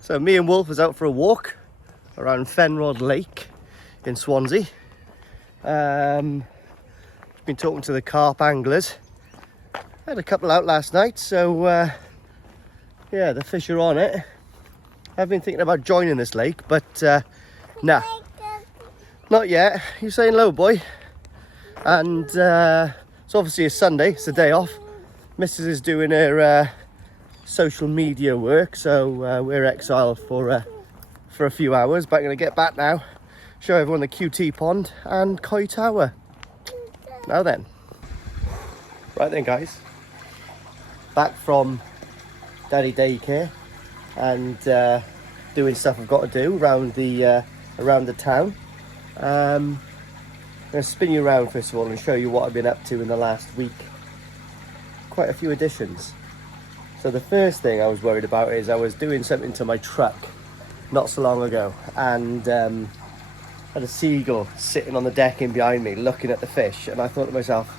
So me and Wolf was out for a walk around Fenrod Lake in Swansea. Been talking to the carp anglers. Had a couple out last night, so yeah, the fish are on it. I've been thinking about joining this lake, but nah, not yet. You saying hello, boy? And it's obviously a Sunday, it's a day off. Mrs. is doing her social media work, so we're exiled for a few hours, but I'm going to get back now, show everyone the QT pond and Koi Tower. Now then. Right then guys, back from Daddy Daycare and doing stuff I've got to do around the town. I'm going to spin you around first of all and show you what I've been up to in the last week. Quite a few additions. So the first thing I was worried about is I was doing something to my truck not so long ago, and had a seagull sitting on the decking behind me looking at the fish, and I thought to myself,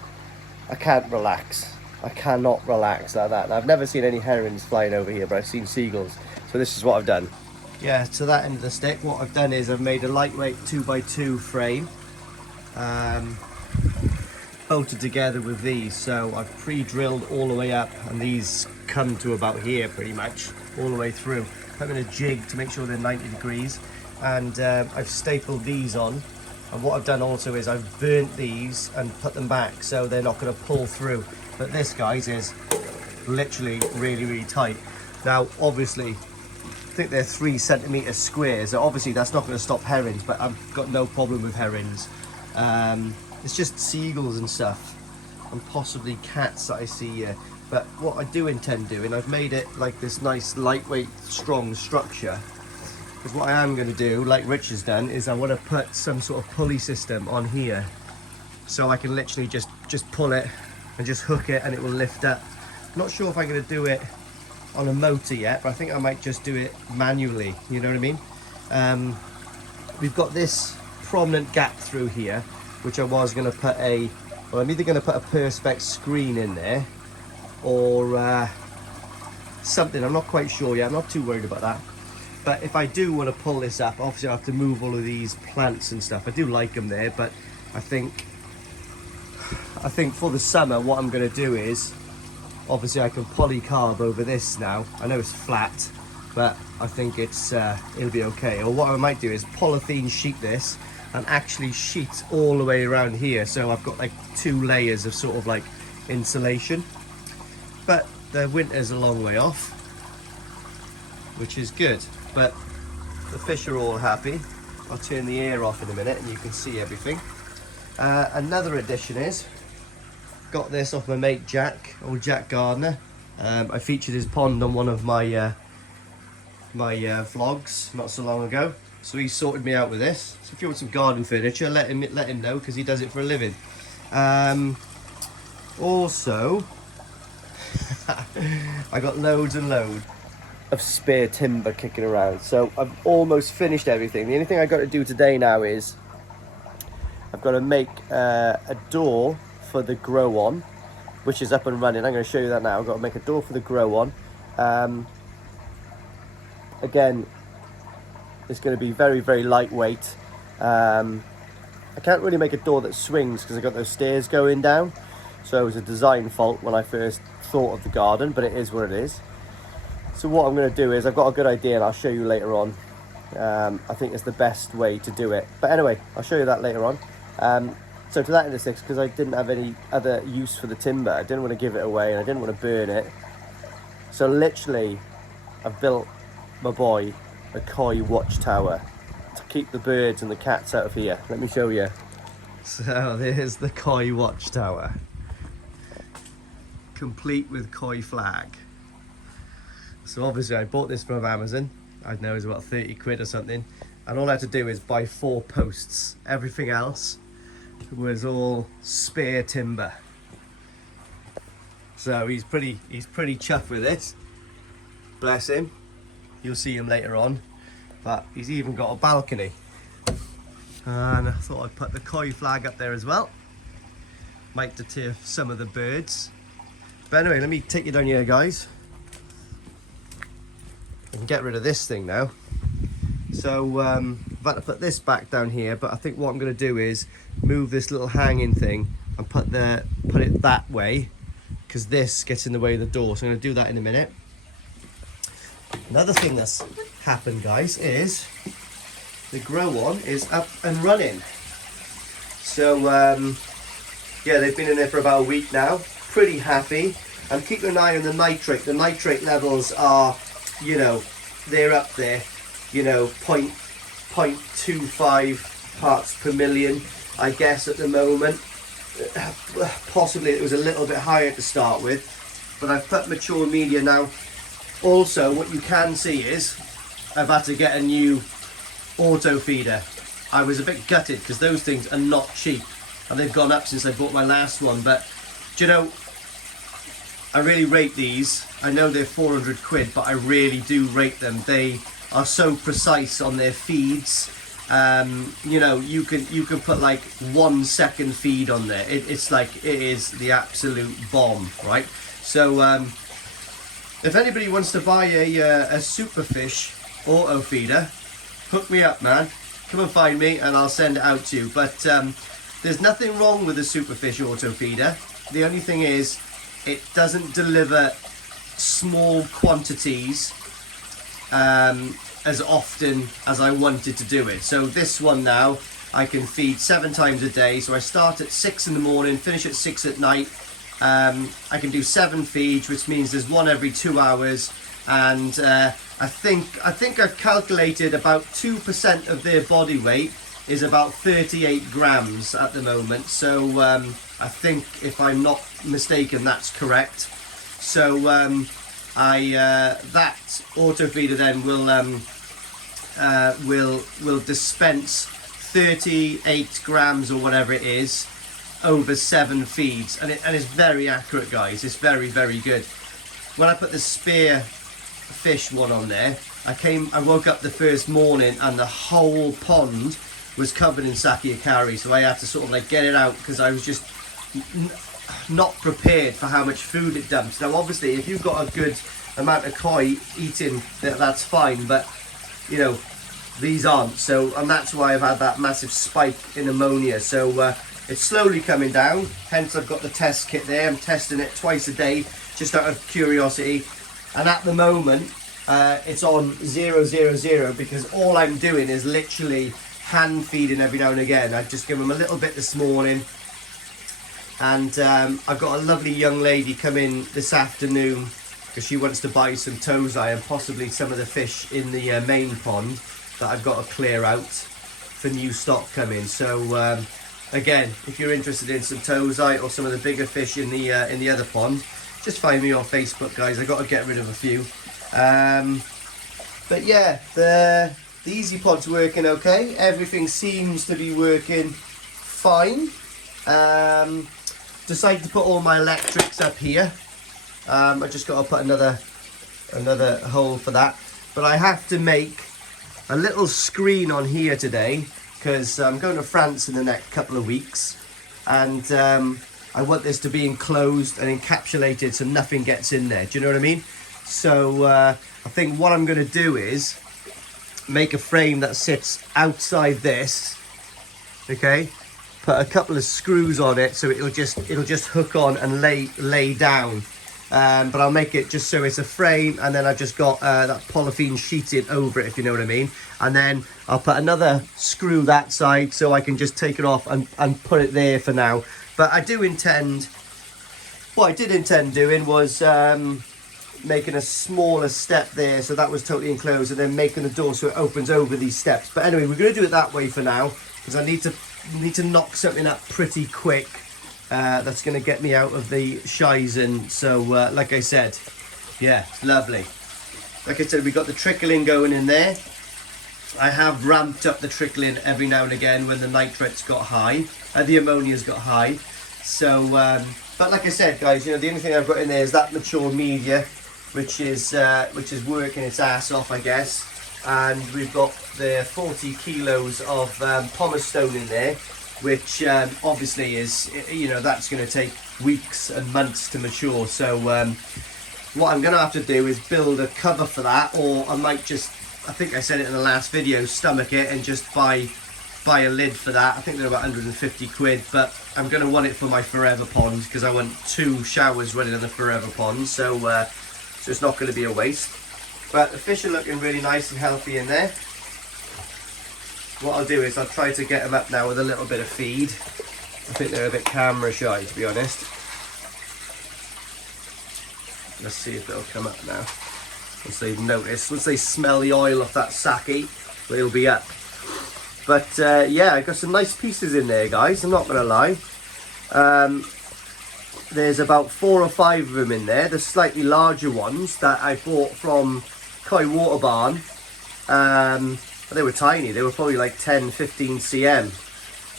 I can't relax. I cannot relax like that. And I've never seen any herons flying over here, but I've seen seagulls. So this is what I've done. Yeah, to that end of the stick, what I've done is I've made a lightweight 2x2 frame, bolted together with these. So I've pre-drilled all the way up, and these come to about here pretty much all the way through. Put them in a jig to make sure they're 90 degrees, and I've stapled these on. And what I've done also is I've burnt these and put them back so they're not going to pull through. But this, guys, is literally really tight. Now obviously I think they're 3 centimeter squares, so obviously that's not going to stop herons, but I've got no problem with herons. It's just seagulls and stuff, and possibly cats that I see here. But what I do intend doing, I've made it like this nice lightweight strong structure, because what I am going to do, like Rich has done, is I want to put some sort of pulley system on here, so I can literally just pull it and just hook it and it will lift up. I'm not sure if I'm going to do it on a motor yet, but I think I might just do it manually, you know what I mean? We've got this prominent gap through here, which I was going to put I'm either going to put a Perspex screen in there, or something. I'm not quite sure yet. I'm not too worried about that. But if I do want to pull this up, obviously I have to move all of these plants and stuff. I do like them there, but I think for the summer what I'm going to do is, obviously I can polycarb over this now. I know it's flat, but I think it'll be okay. Or what I might do is polythene sheet this and actually sheet all the way around here, so I've got like 2 layers of sort of like insulation. But the winter's a long way off, which is good, but the fish are all happy. I'll turn the air off in a minute and you can see everything. Another addition is, got this off my mate Jack, old Jack Gardner. I featured his pond on one of my vlogs not so long ago, so he sorted me out with this. So if you want some garden furniture, let him know, because he does it for a living. Also I got loads and loads of spare timber kicking around, so I've almost finished everything. The only thing I got to do today now is I've got to make a door for the grow on, which is up and running. I'm going to show you that now. I've got to make a door for the grow on. Again, it's going to be very lightweight. I can't really make a door that swings because I've got those stairs going down, so it was a design fault when I first thought of the garden, but it is what it is. So what I'm going to do is, I've got a good idea and I'll show you later on. I think it's the best way to do it, but anyway, I'll show you that later on. So to that end of six, because I didn't have any other use for the timber, I didn't want to give it away and I didn't want to burn it, so literally I've built my boy a koi watchtower to keep the birds and the cats out of here. Let me show you. So there's the koi watchtower, complete with koi flag. So obviously I bought this from Amazon. I know it's about 30 quid or something, and all I had to do is buy 4 posts. Everything else was all spare timber. So he's pretty chuffed with it, bless him. You'll see him later on, but he's even got a balcony, and I thought I'd put the koi flag up there as well. Might deter some of the birds, but anyway, let me take you down here, guys. I can get rid of this thing now. So I've had to put this back down here, but I think what I'm going to do is move this little hanging thing and put it that way, because this gets in the way of the door. So I'm going to do that in a minute. Another thing that's happened, guys, is the Grow On is up and running. So yeah, they've been in there for about a week now. Pretty happy. I'm keeping an eye on the nitrate. The nitrate levels are, you know, they're up there, you know, 0.25 parts per million, I guess, at the moment. Possibly it was a little bit higher to start with, but I've put mature media now. Also, what you can see is I've had to get a new auto feeder. I was a bit gutted because those things are not cheap, and they've gone up since I bought my last one. But do you know, I really rate these. I know they're 400 quid, but I really do rate them. They are so precise on their feeds. You know, you can put like 1 second feed on there. It's like, it is the absolute bomb, right? So if anybody wants to buy a Superfish auto feeder, hook me up, man. Come and find me and I'll send it out to you. But there's nothing wrong with the Superfish auto feeder. The only thing is, it doesn't deliver small quantities as often as I wanted to do it. So this one now, I can feed 7 times a day. So I start at 6 in the morning, finish at 6 at night. I can do 7 feeds, which means there's one every 2 hours. And I think I've calculated about 2% of their body weight is about 38 grams at the moment. So I think, if I'm not mistaken, that's correct. So that auto feeder then will dispense 38 grams or whatever it is over 7 feeds, and it's very accurate, guys. It's very, very good. When I put the spear fish one on there, I woke up the first morning and the whole pond was covered in Sakiakari, so I had to sort of like get it out because I was just not prepared for how much food it dumps. Now obviously if you've got a good amount of koi eating, that's fine, but you know, these aren't. So, and that's why I've had that massive spike in ammonia. So it's slowly coming down, hence I've got the test kit there. I'm testing it twice a day just out of curiosity, and at the moment it's on 000 because all I'm doing is literally hand feeding every now and again. I've just given them a little bit this morning, and I've got a lovely young lady come in this afternoon because she wants to buy some tozai and possibly some of the fish in the main pond that I've got to clear out for new stock coming. So again, if you're interested in some tozai or some of the bigger fish in the other pond, just find me on Facebook, guys. I got to get rid of a few. But yeah, the Easy Pod's working okay. Everything seems to be working fine. Decided to put all my electrics up here. I just got to put another hole for that. But I have to make a little screen on here today because I'm going to France in the next couple of weeks, and I want this to be enclosed and encapsulated so nothing gets in there. Do you know what I mean? So I think what I'm going to do is make a frame that sits outside this, okay, put a couple of screws on it so it'll just hook on and lay down, but I'll make it just so it's a frame, and then I've just got that polythene sheeted over it, if you know what I mean, and then I'll put another screw that side so I can just take it off and put it there for now. But I do intend, what I did intend doing was making a smaller step there, so that was totally enclosed, and then making the door so it opens over these steps. But anyway, we're going to do it that way for now because I need to knock something up pretty quick that's going to get me out of the Shizen. So like I said, yeah, it's lovely. Like I said, we got the trickling going in there. I have ramped up the trickling every now and again when the nitrates got high, the ammonia's got high. So but like I said, guys, you know, the only thing I've got in there is that mature media, which is working its ass off, I guess. And we've got the 40 kilos of pumice stone in there, which obviously is, you know, that's going to take weeks and months to mature. So what I'm going to have to do is build a cover for that, or I might just, I think I said it in the last video, stomach it and just buy a lid for that. I think they're about 150 quid, but I'm going to want it for my forever pond because I want 2 showers running in the forever pond, so it's not going to be a waste. But the fish are looking really nice and healthy in there. What I'll do is I'll try to get them up now with a little bit of feed. I think they're a bit camera shy, to be honest. Let's see if it'll come up now. Once they've noticed, once they smell the oil off that sake, they'll be up. But yeah, I got some nice pieces in there, guys, I'm not going to lie. There's about 4 or 5 of them in there, the slightly larger ones that I bought from Koi Water Barn. They were tiny, they were probably like 10, 15 cm.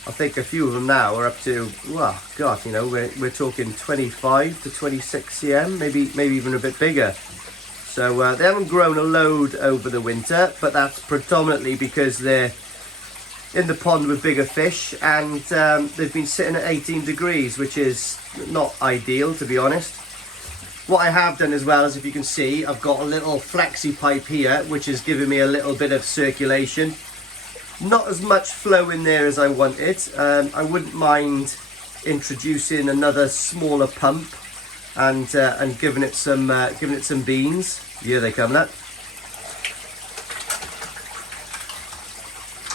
I think a few of them now are up to, well, God, you know, we're talking 25 to 26 cm, maybe even a bit bigger. So they haven't grown a load over the winter, but that's predominantly because they're in the pond with bigger fish, and they've been sitting at 18 degrees, which is not ideal, to be honest. What I have done as well, as if you can see, I've got a little flexi pipe here, which is giving me a little bit of circulation. Not as much flow in there as I wanted. I wouldn't mind introducing another smaller pump and giving it some beans. Here they come, look.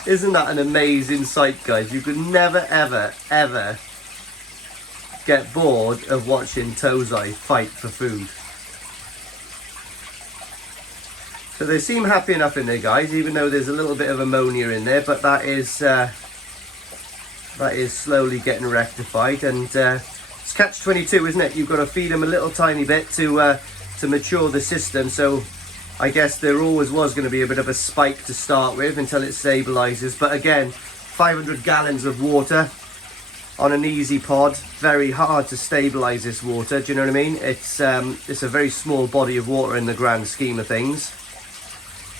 Isn't that an amazing sight, guys? You could never, ever, ever get bored of watching Tozai fight for food. So they seem happy enough in there, guys, even though there's a little bit of ammonia in there, but that is slowly getting rectified. And it's catch-22, isn't it? You've got to feed them a little tiny bit to mature the system. So I guess there always was going to be a bit of a spike to start with until it stabilizes. But again, 500 gallons of water on an easy pod, very hard to stabilize this water, do you know what I mean? It's a very small body of water in the grand scheme of things.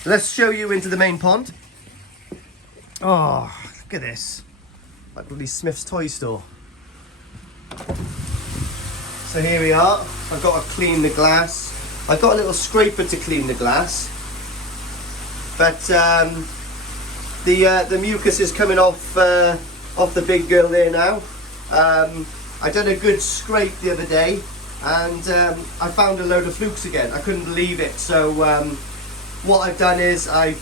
Let's show you into the main pond. Oh, look at this. Like bloody Smith's toy store. So here we are. I've got to clean the glass. I've got a little scraper to clean the glass. But the mucus is coming off the big girl there now. I done a good scrape the other day, and I found a load of flukes again. I couldn't believe it. So what I've done is I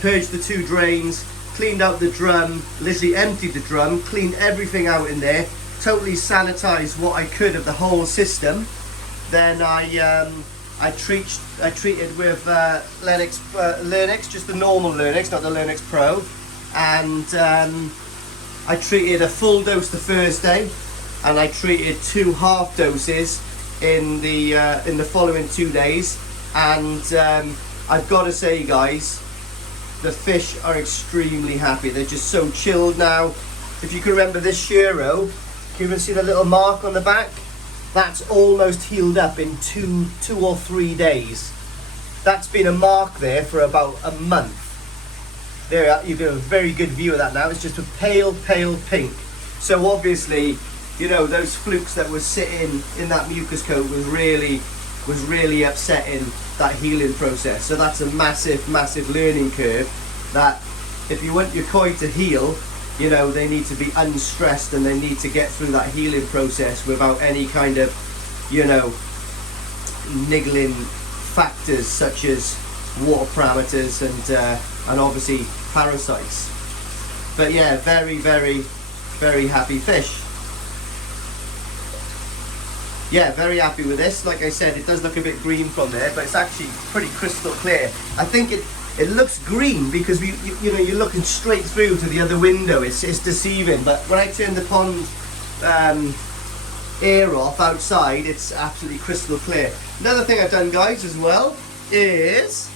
purged the 2 drains, cleaned out the drum, literally emptied the drum, cleaned everything out in there, totally sanitized what I could of the whole system. Then I treated with Lernix, just the normal Lernix, not the Lernix Pro, and I treated a full dose the first day, and I treated 2 half doses in the following 2 days. And I've got to say, guys, the fish are extremely happy. They're just so chilled now. If you can remember this Shiro, you can see the little mark on the back. That's almost healed up in two or 3 days. That's been a mark there for about a month. There, you get a very good view of that now. It's just a pale pink. So obviously, you know, those flukes that were sitting in that mucus coat was really upsetting that healing process. So that's a massive learning curve, that if you want your koi to heal, you know, they need to be unstressed and they need to get through that healing process without any kind of, you know, niggling factors such as water parameters and obviously parasites. But yeah, very happy fish. Yeah, very happy with this. Like I said, it does look a bit green from there, but it's actually pretty crystal clear. I think it looks green because you know, you're looking straight through to the other window. It's deceiving, but when I turn the pond air off outside, it's absolutely crystal clear. Another thing I've done, guys, as well is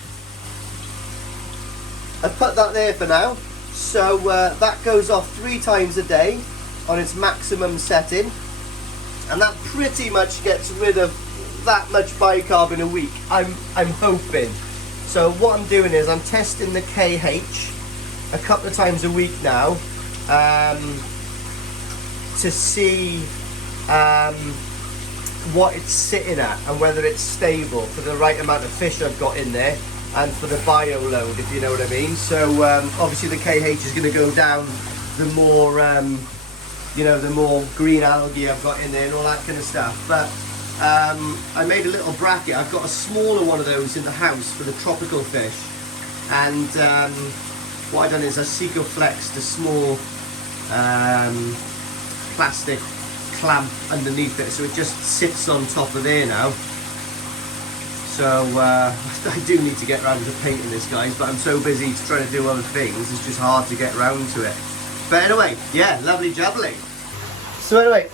I've put that there for now. So that goes off 3 times a day on its maximum setting, and that pretty much gets rid of that much bicarb in a week. I'm hoping. So what I'm doing is I'm testing the KH a couple of times a week now to see what it's sitting at and whether it's stable for the right amount of fish I've got in there and for the bio load, if you know what I mean. So obviously the KH is going to go down the more, you know, the more green algae I've got in there and all that kind of stuff. But I made a little bracket. I've got a smaller one of those in the house for the tropical fish. And what I've done is I Sikoflexed a small plastic clamp underneath it, so it just sits on top of there now. So I do need to get around to painting this, guys, but I'm so busy trying to do other things, it's just hard to get around to it. But anyway, yeah, lovely jubbly. So anyway,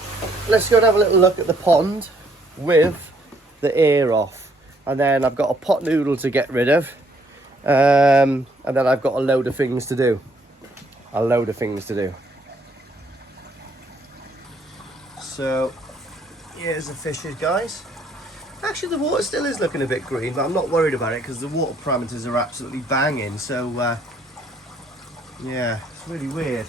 let's go and have a little look at the pond with the air off. And then I've got a pot noodle to get rid of. And then I've got a load of things to do. So here's the fishes, guys. Actually, the water still is looking a bit green, but I'm not worried about it because the water parameters are absolutely banging. So yeah, it's really weird.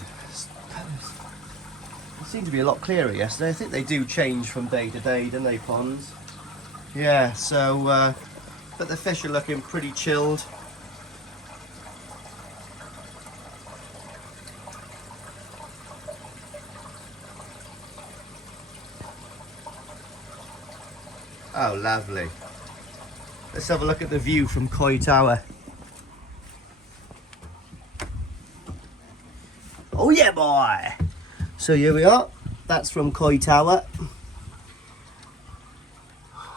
It seemed to be a lot clearer yesterday. I think they do change from day to day, don't they, ponds? Yeah, so but the fish are looking pretty chilled. Oh, lovely. Let's have a look at the view from Koi Tower. Oh yeah, boy! So here we are. That's from Koi Tower.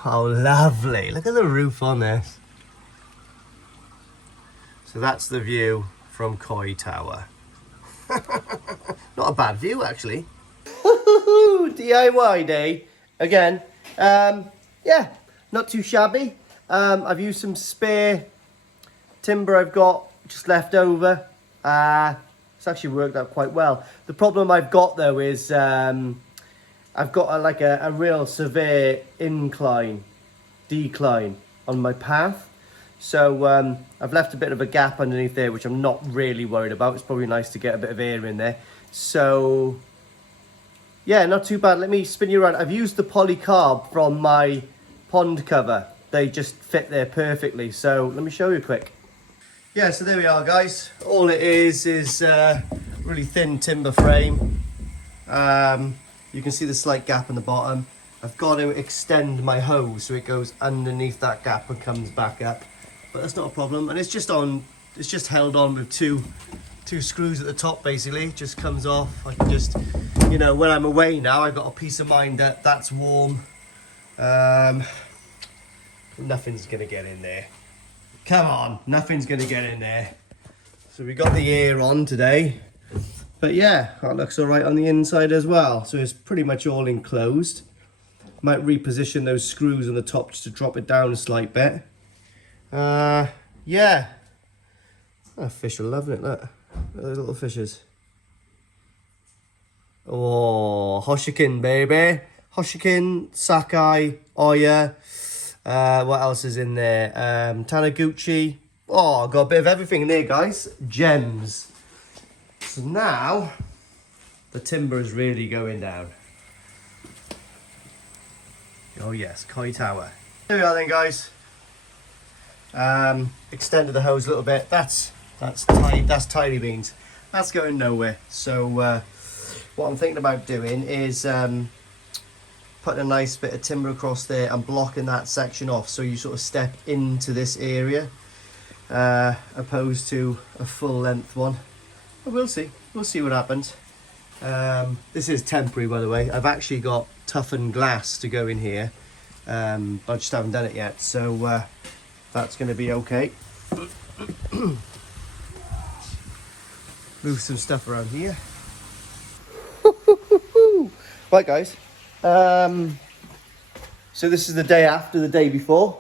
Oh, lovely. Look at the roof on this. So that's the view from Koi Tower. Not a bad view, actually. DIY day again. Yeah, not too shabby. I've used some spare timber I've got just left over. It's actually worked out quite well. The problem I've got though is I've got like a real severe decline on my path. So I've left a bit of a gap underneath there, which I'm not really worried about. It's probably nice to get a bit of air in there. So yeah, not too bad. Let me spin you around. I've used the polycarb from my pond cover. They just fit there perfectly. So let me show you quick. Yeah, so there we are, guys. All it is really thin timber frame. You can see the slight gap in the bottom. I've got to extend my hose so it goes underneath that gap and comes back up. But that's not a problem. And it's just held on with two screws at the top, basically. It just comes off. I can just, you know, when I'm away now, I've got a peace of mind that that's warm. Nothing's gonna get in there. Come on, nothing's gonna get in there. So we got the air on today. But yeah, that looks all right on the inside as well. So it's pretty much all enclosed. Might reposition those screws on the top just to drop it down a slight bit. Yeah. Oh, fish are loving it, look. Look at those little fishes. Oh, Hoshikin, baby. Hoshikin, Sakai, Oya. What else is in there? Taniguchi. Oh, got a bit of everything in there, guys. Gems. So now, the timber is really going down. Oh yes, Koi Tower. There we are then, guys. Extended the hose a little bit. That's tiny beans. That's going nowhere. So what I'm thinking about doing is putting a nice bit of timber across there and blocking that section off so you sort of step into this area opposed to a full length one. But we'll see what happens. This is temporary, by the way. I've actually got toughened glass to go in here, but I just haven't done it yet, so that's going to be okay. Move some stuff around here. Right, guys. So this is the day after the day before.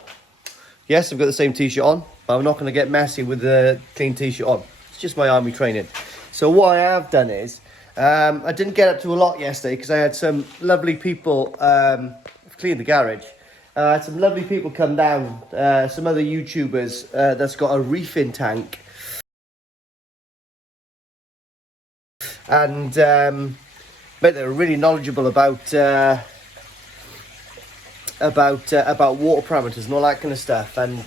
Yes, I've got the same t-shirt on, but I'm not going to get messy with the clean t-shirt on. It's just my army training. So what I have done is, I didn't get up to a lot yesterday because I had some lovely people, I've cleaned the garage. I had some lovely people come down, some other YouTubers that's got a reefing tank. And but they were really knowledgeable about about water parameters and all that kind of stuff, and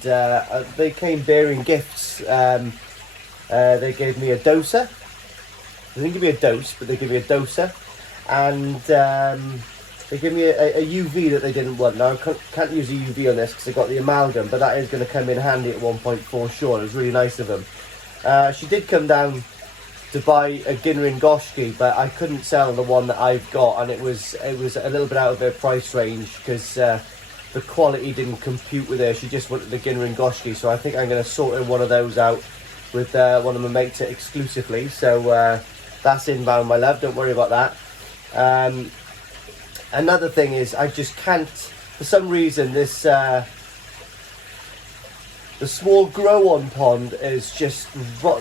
they came bearing gifts. They gave me a doser. They didn't give me a dose, but they gave me a doser, and they gave me a UV that they didn't want. Now I can't use a UV on this because I got the amalgam, but that is going to come in handy at one point for sure. It was really nice of them. She did come down to buy a Ginringoshki, but I couldn't sell the one that I've got, and it was a little bit out of her price range because the quality didn't compute with her. She just wanted the Ginringoshki, so I think I'm going to sort one of those out with one of my mates exclusively. So that's inbound, my love, don't worry about that. Another thing is I just can't, for some reason, this the small grow-on pond is just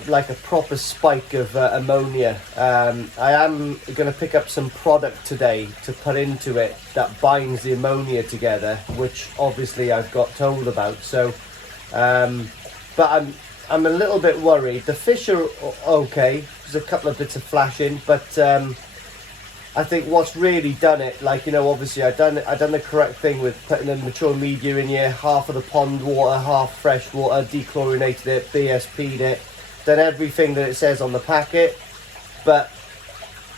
like a proper spike of ammonia. I am going to pick up some product today to put into it that binds the ammonia together, which obviously I've got told about. So, but I'm a little bit worried. The fish are okay. There's a couple of bits of flashing, but I think what's really done it, like, you know, obviously I've done the correct thing with putting the mature media in here, half of the pond water, half fresh water, dechlorinated it, BSP'd it, done everything that it says on the packet. But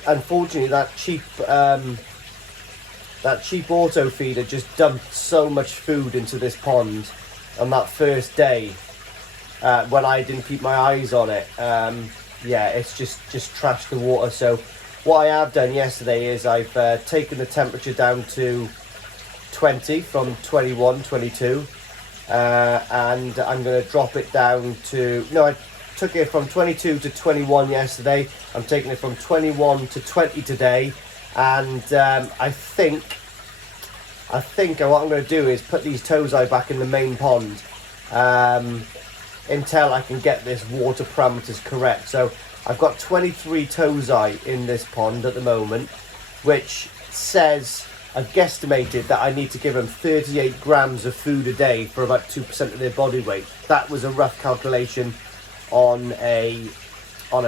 unfortunately that cheap auto feeder just dumped so much food into this pond on that first day when I didn't keep my eyes on it. Yeah, it's just trashed the water. So what I have done yesterday is I've taken the temperature down to 20 from 21, 22, and I'm going to drop it down to, no, I took it from 22 to 21 yesterday. I'm taking it from 21 to 20 today, and I think what I'm going to do is put these tozai back in the main pond until I can get this water parameters correct. So I've got 23 tozai in this pond at the moment, which says I've guesstimated that I need to give them 38 grams of food a day for about 2% of their body weight. That was a rough calculation on a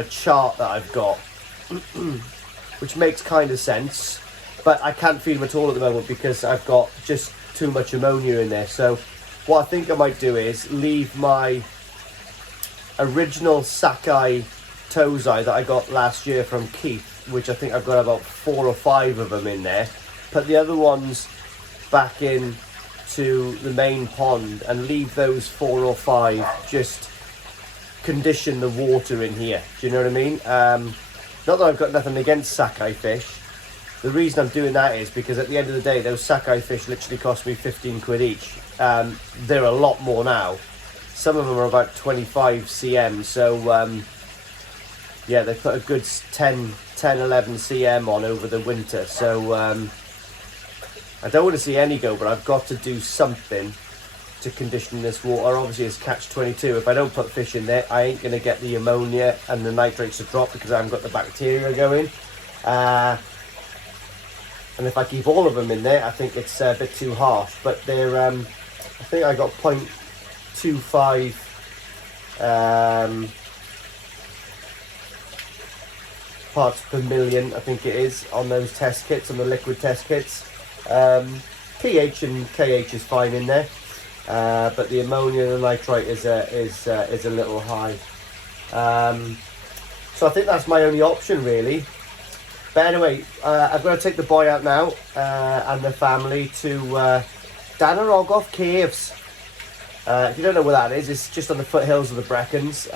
chart that I've got, which makes kind of sense, but I can't feed them at all at the moment because I've got just too much ammonia in there. So what I think I might do is leave my original Sakai tozai that I got last year from Keith, which I think I've got about 4 or 5 of them in there, put the other ones back in to the main pond and leave those 4 or 5 just condition the water in here. Do you know what I mean? Not that I've got nothing against Sakai fish. The reason I'm doing that is because at the end of the day, those Sakai fish literally cost me 15 quid each. They're a lot more now. Some of them are about 25 cm, so yeah, they put a good 10, 11 cm on over the winter. So I don't want to see any go, but I've got to do something to condition this water. Obviously it's catch-22. If I don't put fish in there, I ain't going to get the ammonia and the nitrates to drop because I haven't got the bacteria going. And if I keep all of them in there, I think it's a bit too harsh. But they're, I think I got 0.25 parts per million, I think it is, on those test kits, on the liquid test kits. pH and KH is fine in there, but the ammonia and the nitrite is a little high. So I think that's my only option really. But anyway, I've got to take the boy out now and the family to Danarogov Caves. If you don't know where that is, it's just on the foothills of the Brecons.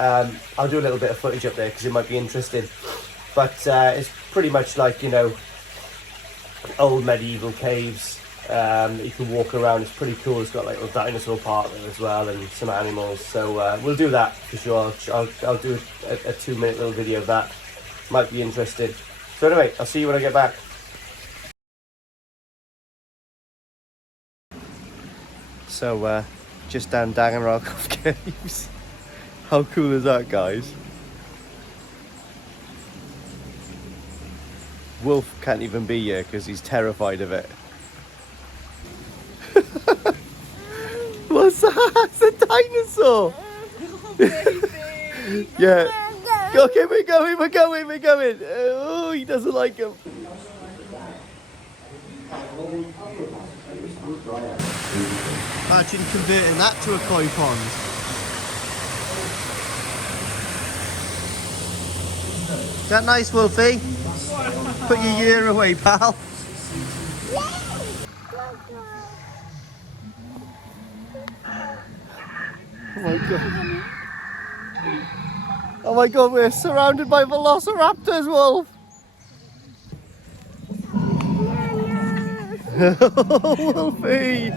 I'll do a little bit of footage up there because it might be interesting. But it's pretty much like, you know, old medieval caves that you can walk around. It's pretty cool. It's got like a dinosaur park there as well and some animals. So we'll do that for sure. I'll do a 2-minute little video of that. Might be interesting. So anyway, I'll see you when I get back. So just down Danganronpa Caves. How cool is that, guys? Wolf can't even be here because he's terrified of it. What's that? It's a dinosaur! Yeah. Okay, we're going. Oh, he doesn't like him. Imagine converting that to a koi pond. Is that nice, Wolfie? Put your year away, pal. Oh my god. Oh my god, we're surrounded by velociraptors, Wolf. Wolfie.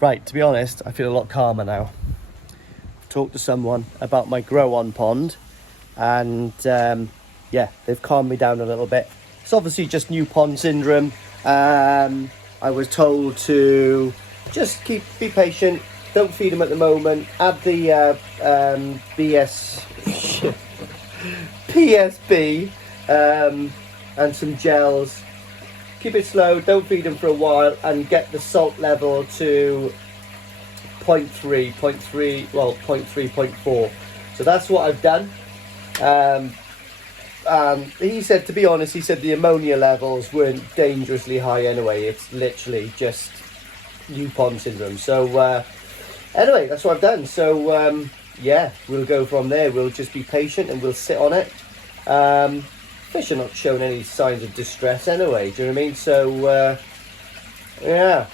Right, to be honest, I feel a lot calmer now. I've talked to someone about my grow-on pond, and yeah, they've calmed me down a little bit. It's obviously just new pond syndrome. I was told to just be patient, don't feed them at the moment, add the PSB and some gels. Keep it slow, don't feed them for a while, and get the salt level to 0.3, 0.4. So that's what I've done. He said, to be honest, he said the ammonia levels weren't dangerously high anyway. It's literally just new pond syndrome. So anyway, that's what I've done. So yeah, we'll go from there. We'll just be patient and we'll sit on it. Fish are not showing any signs of distress anyway, do you know what I mean? So, yeah.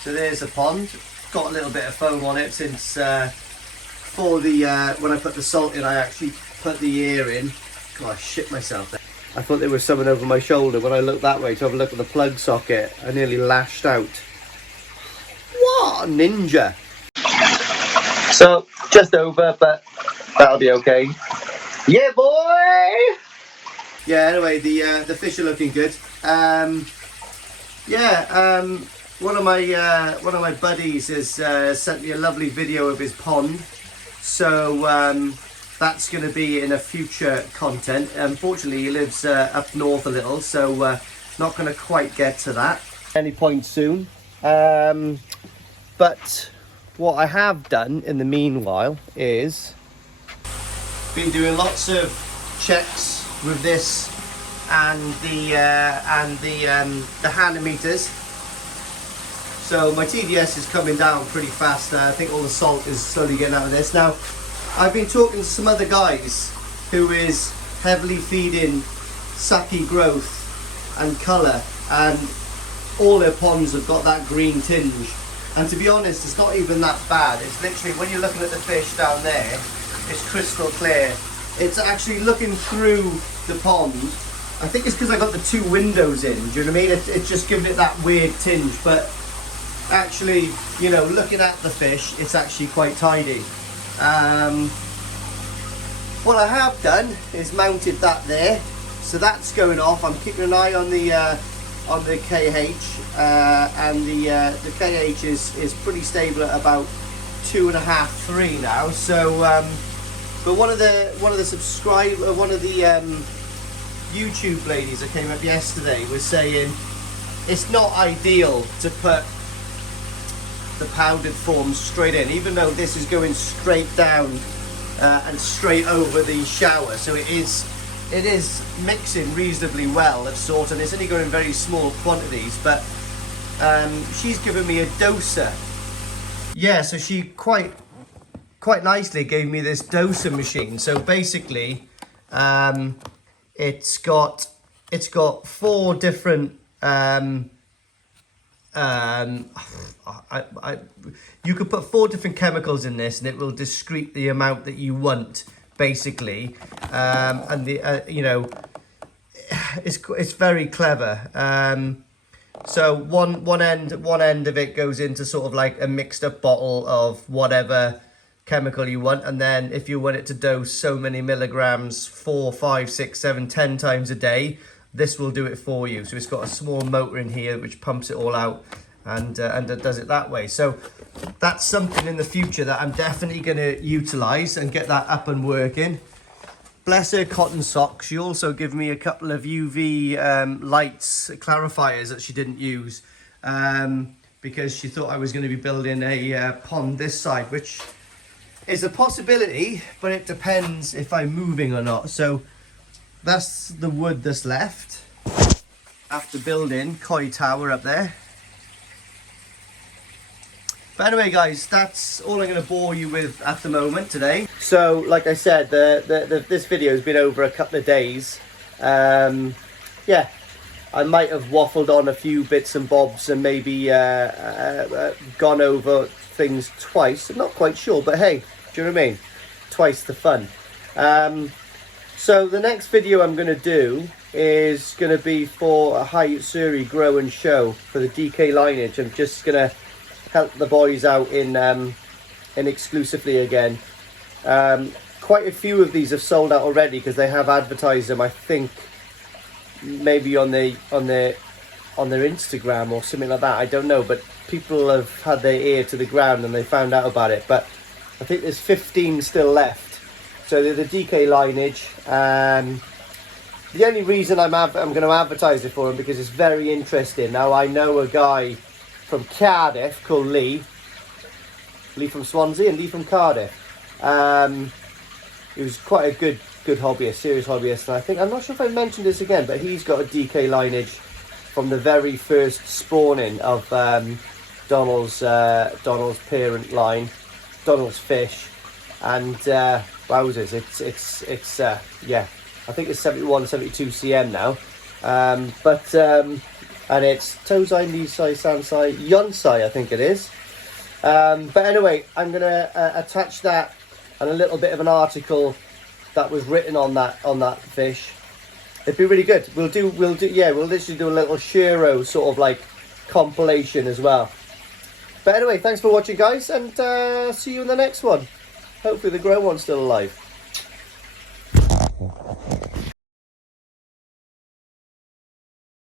So there's the pond. Got a little bit of foam on it since for the when I put the salt in, I actually put the air in. God, I shit myself there. I thought there was someone over my shoulder. When I looked that way to have a look at the plug socket, I nearly lashed out. What a ninja! So, just over, but that'll be okay. Yeah, boy! Yeah, anyway, the fish are looking good. One of my buddies has sent me a lovely video of his pond. So that's going to be in a future content. Unfortunately, he lives up north a little, so not going to quite get to that any point soon. But what I have done in the meanwhile is been doing lots of checks with this and the Hanometers. So my TDS is coming down pretty fast. I think all the salt is slowly getting out of this. Now, I've been talking to some other guys who is heavily feeding sucky growth and colour, and all their ponds have got that green tinge. And to be honest, it's not even that bad. It's literally, when you're looking at the fish down there, it's crystal clear. It's actually looking through the pond. I think it's because I got the two windows in, do you know what I mean? It's just giving it that weird tinge, but actually, you know, looking at the fish, it's actually quite tidy. What I have done is mounted that there, so that's going off. I'm keeping an eye on the KH, and the KH is pretty stable at about 2.5, 3 now. So, but one of the YouTube ladies that came up yesterday was saying it's not ideal to put the powdered form straight in, even though this is going straight down and straight over the shower. So it is mixing reasonably well of salt, and it's only going in very small quantities. But she's given me a doser. Yeah, so she quite nicely gave me this doser machine. So basically, it's got 4 different You could put 4 different chemicals in this and it will discrete the amount that you want, basically. And the you know, it's very clever. So one end of it goes into sort of like a mixed up bottle of whatever chemical you want, and then if you want it to dose so many milligrams 4, 5, 6, 7, 10 times a day, this will do it for you. So it's got a small motor in here which pumps it all out and it does it that way. So that's something in the future that I'm definitely going to utilize and get that up and working. Bless her cotton socks. She also gave me a couple of UV lights, clarifiers that she didn't use because she thought I was going to be building a pond this side, which is a possibility, but it depends if I'm moving or not. So that's the wood that's left after building Koi Tower up there. But anyway, guys, that's all I'm going to bore you with at the moment today. So, like I said, this video has been over a couple of days. Yeah, I might have waffled on a few bits and bobs and maybe gone over things twice. I'm not quite sure, but hey, do you know what I mean? Twice the fun. So the next video I'm going to do is going to be for a High Surrey Grow and Show for the DK lineage. I'm just going to help the boys out in exclusively again. Quite a few of these have sold out already because they have advertised them, I think maybe on their Instagram or something like that, I don't know, but people have had their ear to the ground and they found out about it. But I think there's 15 still left, so they're the DK lineage. The only reason I'm going to advertise it for them because it's very interesting. Now, I know a guy from Cardiff called Lee from Swansea and Lee from Cardiff. He was quite a good hobbyist, serious hobbyist, and I'm not sure if I mentioned this again, but he's got a DK lineage from the very first spawning of Donald's parent line, Donald's Fish, and wowzers, it's yeah, I think it's 71, 72 cm now, and it's Tozai, Nisai, Sansai, Yonsai, I think it is. But anyway, I'm going to attach that and a little bit of an article that was written on that fish. It'd be really good. We'll literally do a little Shiro sort of like compilation as well. But anyway, thanks for watching, guys, and see you in the next one. Hopefully the grow one's still alive.